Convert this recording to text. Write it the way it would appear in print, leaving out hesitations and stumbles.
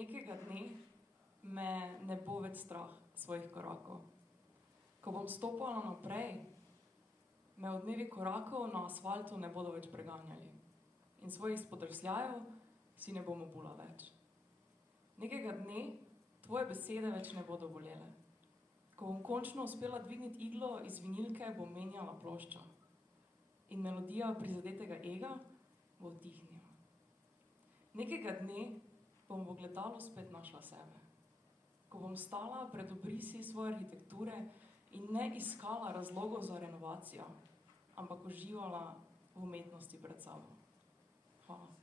Nekega dne me ne bo več strah svojih korakov. Ko bom stopala naprej, me odmevi korakov na asfaltu ne bodo več preganjali. In svojih spodrsljajev si ne bom obula več. Nekega dne tvoje besede več ne bodo bolele. Ko bom končno uspela dvigniti iglo iz vinilke, bom menjala ploščo. In melodija prizadetega ega bo utihnila. Nekega dne bom v ogledalu spet našla sebe. Ko bom stala pred obrisi svoje arhitekture in ne iskala razlogov za renovacijo, ampak uživala v umetnosti pred sabo. Hvala.